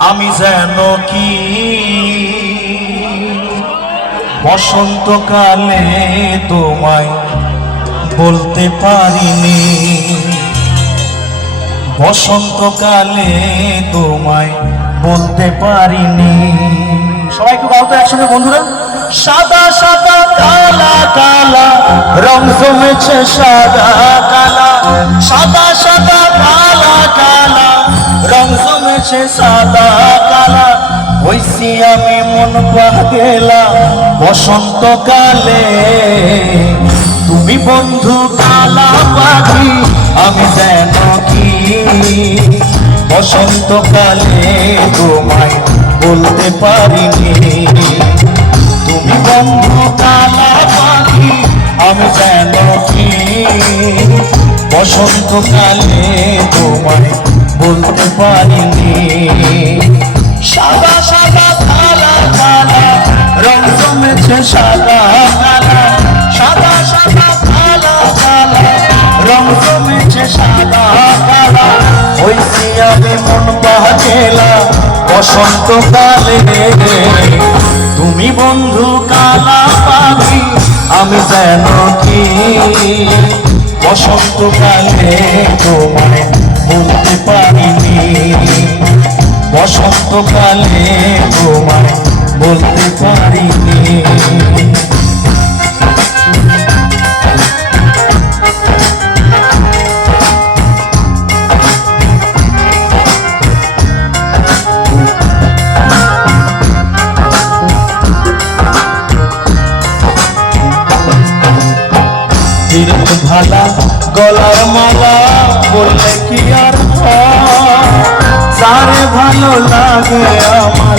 আমি যেন কি বসন্তকালে তোমায় বলতে পারিনি, বসন্তকালে তোমায় বলতে পারিনি। সবাই একটু গাও তো একসঙ্গে বন্ধুরা। সাদা সাদা কালা কালা রং জমেছে সাদা কালা, সাদা সাদা কালা কালা রং জমেছে সাদা কালা। হইছি আমি মন পাগেলা বসন্তকালে, তুমি বন্ধু কালা পাখি আমি যেন কি বসন্তকালে তোমায় বলতে পারিনি। তুমি বন্ধু কালা পাখি আমি যেন কি বসন্তকালে তোমায় বলতে পারিনি। সাদা সাদা কালা কালা রং জমেছে সাদা কালা, সাদা সাদা কালা কালা রং জমেছে সাদা কালা। হইছি আমি মন পাগেলা বসন্তকালে, তুমি বন্ধু কালা পাখি আমি যেন কি বসন্তকালে তোমায় বলতে পারিনি, বসন্তকালে তোমায় বলতে পারিনি। ভালা গলার মালা বললে কি আর যারে ভালো লাগে আমার